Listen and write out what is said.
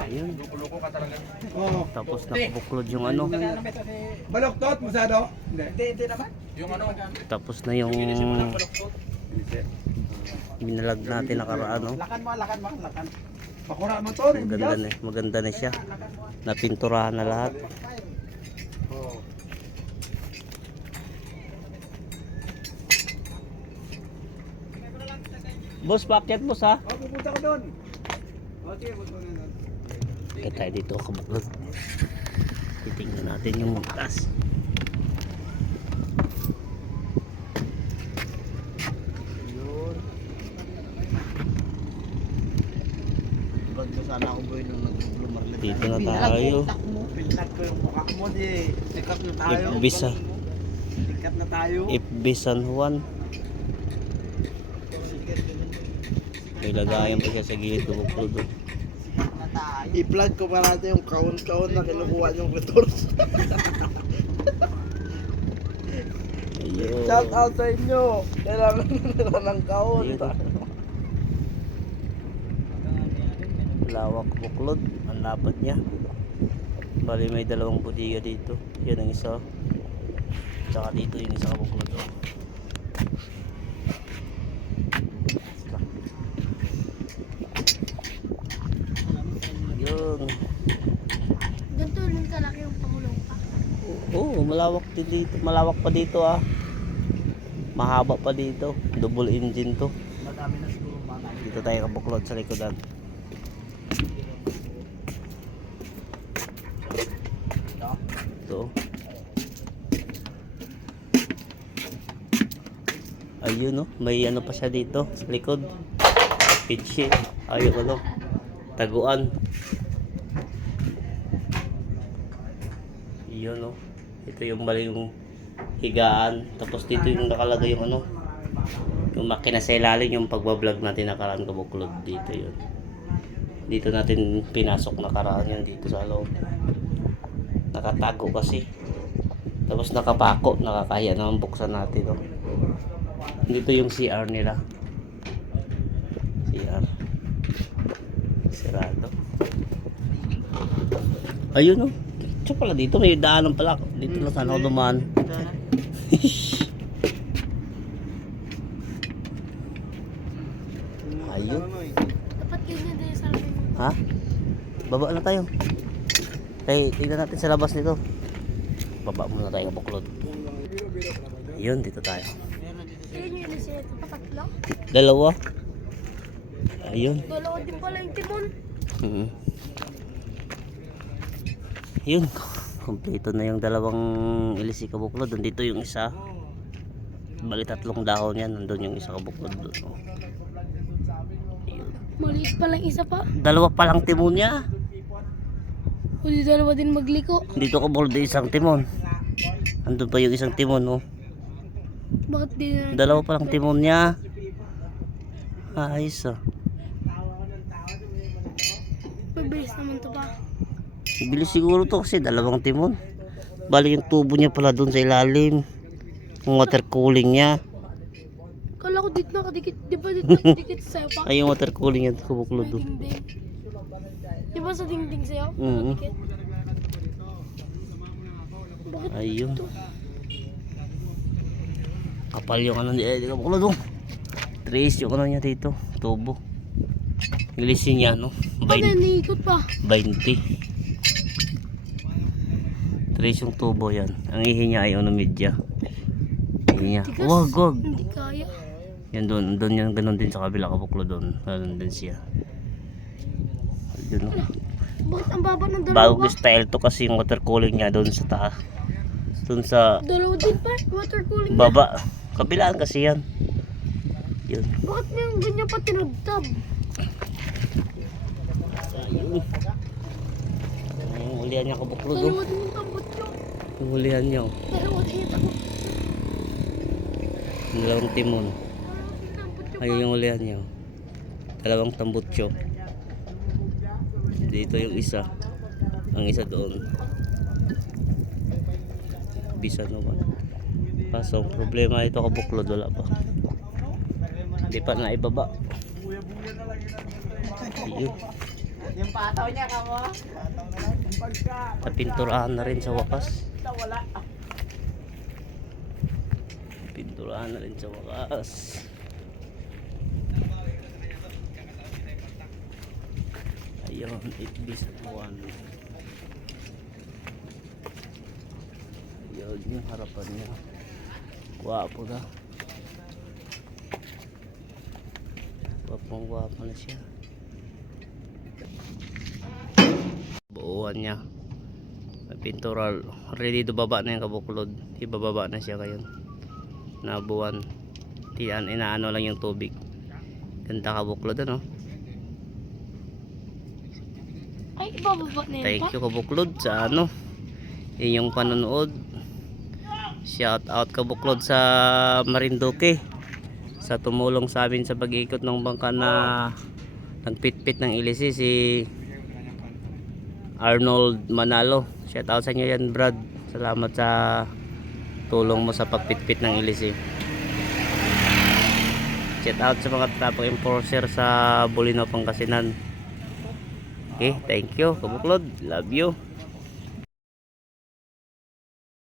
Ayun. Tapos nakabuklod yung ano. Baloktot, masado? Hindi naman. Yung ano? Tapos na yung binalag natin nakaraan, no? Lakan. Pakura mo to, Maganda na siya. Napinturahan na lahat. Boss, paakyat boss ha. Pupunta ko doon. Sige, pupunta ko doon. Kaya tayo dito kabuklod. Titingnan natin yung magtas. Sana ako boy nung nag-bloomer. Dito na tayo. Pinag ko yung mukha mo di. Sikat na tayo. Sikat na tayo. FB San Juan. May lagayan pa siya sa gilid kabuklod. I-plug ko para natin yung kaon-kaon na kinukuha yung retorts. Ayun. Shout out sa inyo. Kailangan nila ng kaon. Lawak buklod, ang lapad niya. Bali may dalawang budiga dito. Yan ang isa. Tsaka dito yung isa buklod. Yun. Ganito lang kalaki yung pangulong pa. Oo, malawak din dito. Malawak pa dito ah. Mahaba pa dito. Double engine to. Madami na siguro mga. Dito tayo kabuklod sa likodan. Ito. Ayun no, may ano pa siya dito sa likod. Pitch sheet. Ayun ano. Taguan. Yun no. Ito yung bali yung higaan. Tapos dito yung nakalagay yung ano. Yung makina sa ilalim, yung pagbablog natin nakaraan kabuklod dito yun. Dito natin pinasok nakaraan yan dito sa loob. Nakatago kasi. Tapos nakapako, nakakahiya naman buksan natin, no? Dito yung CR nila. CR. Sirado. Ayun, no? Ito pala dito, may daanan pala. Dito lang sana ako dumaan. Ayun. Dapat ganyan din sa amin. Ha? Baba na tayo. Okay, tignan natin sa labas nito. Baba muna tayo kabuklod. Ayun, dito tayo. Ayun yung isa ito, patatlo. Dalawa. Ayun. Dalawa din pala yung timon. Ayun. Kompleto na yung dalawang ilisi kabuklod. Nandito yung isa. Bali tatlong dahon yan. Nandun yung isa kabuklod doon. Oh. Maliit pa lang isa pa. Dalawa pa lang timon niya. Pwede dalawa din magliko. Dito kabuklod isang timon. Andun pa yung isang timon. Oh. Bakit di na? Dalawa pa lang timon niya. Ayos ah. Mabilis naman to pa. Bilis siguro to kasi dalawang timon. Bali yung tubo niya pala doon sa ilalim. Yung water cooling niya. Kala ko dito nakadikit. Di ba dito nakadikit sa'yo pa? Ay yung water cooling niya kabuklod May doon. dingding. Di ba sa dingding sa'yo? Mhm. Nakadikit? Bakit Ayun. ito? Kapal yung ano ni Eddie kabuklod doon. Trace yung ano niya dito. Tubo. Ilisin niya no. Ano naniikot pa? 20. Trace yung tubo yan. Ang ihi niya ay ano media. Ihi niya. Tigas. Wag. Hindi kaya. Yan doon yan ganun din sa kabila kabuklod doon. Ganun din siya. Ayun no. Bakit ang baba ng dalawa? Bagong style to kasi yung water cooling niya doon sa taas. Doon sa Dalawa din pa? Water cooling na. baba. Kabilaan kasi yan. Yun. Bakit may yung ganyan pa tinagtab? Ayun. Yung hulihan niya kabuklod. Dalawa din yung tambot nyo. Yung hulihan niya. Dalawa din yung tambot. Dalawang timon. Dalawa din yung tambot nyo. Ayun yung hulihan niya. Dalawang tambutso. Dito yung isa. Ang isa doon. Bisa naman. Kaso ang problema ito kabuklod wala pa. Hindi pa naibaba. Ayun. Yung pataw niya kamo. Pagka Napinturahan na rin sa wakas. wala. Pinturahan na rin sa wakas. Ayun, 8 bis 1. Ayun, yung harapan niya. Gwapo na. Gwapong-gwapo na siya. Buuan niya. May pintural. Ready to baba na yung kabuklod. Ibababa na siya ngayon. Nabuwan. Tiyan, inaano lang yung tubig. Ganda kabuklod ano. Ay, ibababa na yun Thank pa. you kabuklod sa ano. Inyong panonood. Shout out kabuklod sa Marinduque. Sa tumulong sa amin sa pag-ikot ng bangka na nagpitpit ng ilisi si Arnold Manalo. Shout out sa inyo yan, Brad. Salamat sa tulong mo sa pagpitpit ng ilisi. Shout out sa mga traffic enforcer sa Bulinaw, Pangasinan. Okay, thank you kabuklod. Love you.